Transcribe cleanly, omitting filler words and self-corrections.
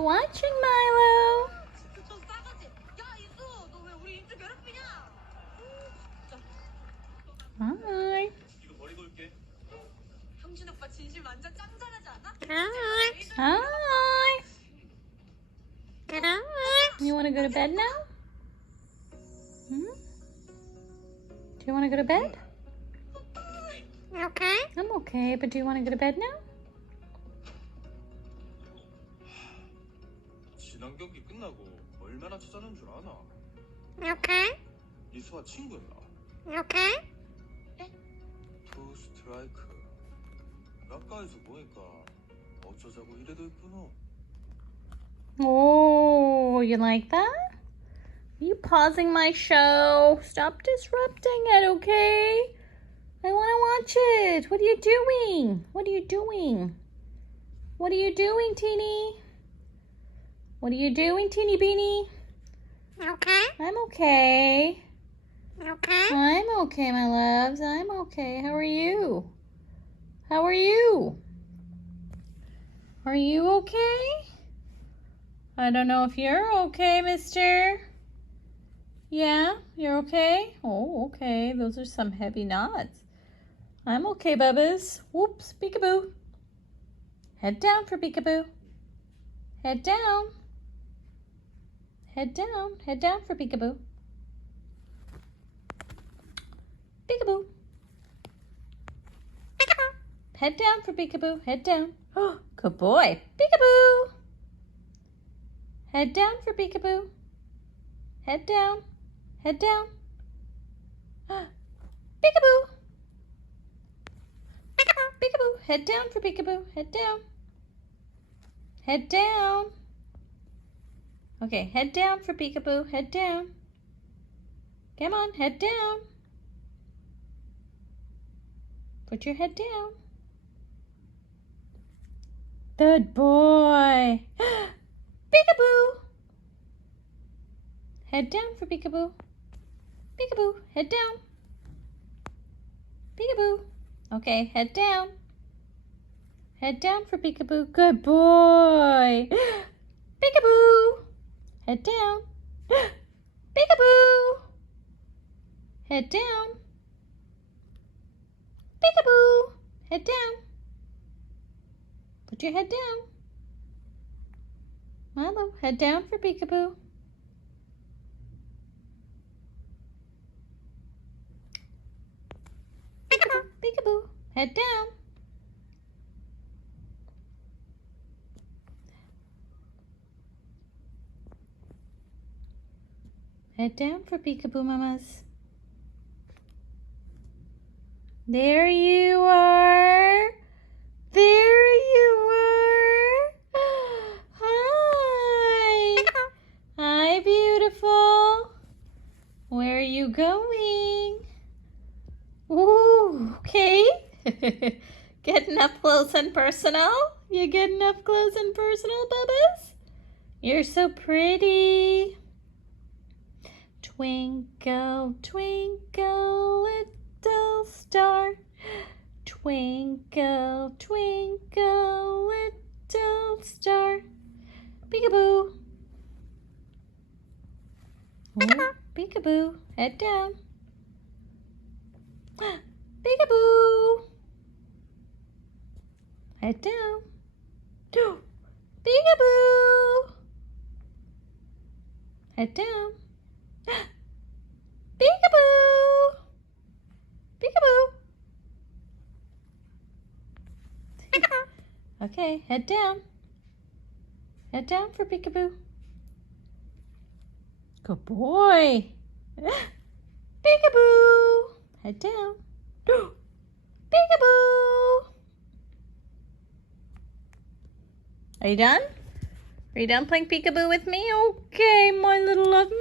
you watching, Milo? Hi. Hi. You want to go to bed now? Hmm? Do you want to go to bed? Okay. I'm okay, but do you want to go to bed now? 지난 경기 끝나고 얼마나 찾아낸 줄 아나? Okay. 이수와 친구였나? Okay. 투 스트라이크. 가까이서 보니까 어쩌자고 이래도 있구나. Oh, you like that? Are you pausing my show? Stop disrupting it, okay? I want to watch it. What are you doing? What are you doing? What are you doing, Teeny? What are you doing, Teeny Beanie? Okay. I'm okay. Okay. I'm okay, my loves. I'm okay. How are you? How are you? Are you okay? I don't know if you're okay, mister. Yeah, you're okay? Oh, okay. Those are some heavy knots. I'm okay, Bubbas. Whoops, peekaboo. Head down for peekaboo. Head down. Head down. Head down for peekaboo. Peekaboo. Head down for peekaboo. Head down. Oh, good boy. Peekaboo. Head down for peekaboo. Head down. Head down. Peekaboo. Peekaboo. Head down for peekaboo. Head down. Head down. Okay, head down for peekaboo. Head down. Come on, head down. Put your head down. Good boy. Peekaboo. Head down for peekaboo. Peekaboo. Head down. Peekaboo. Okay, head down. Head down for peekaboo. Good boy. Peekaboo. Head down. Peekaboo. Head down. Peekaboo. Head down. Put your head down. Milo, head down for peekaboo. Peekaboo. Peekaboo. Head down. Head down for peekaboo, mamas. There you are. There you are. Hi. Hi, beautiful. Where are you going? Ooh, okay. Getting up close and personal? You getting up close and personal, Bubba's? You're so pretty. Twinkle, twinkle, little star. Twinkle, twinkle, little star. Peekaboo. Ooh, peekaboo. Head down. Peekaboo. Head down. Peekaboo. Head down. Peekaboo. Peekaboo. Okay, head down. Head down for peekaboo. Good boy. Peekaboo. Head down. Peekaboo. Are you done? Are you done playing peekaboo with me? Okay, my little love.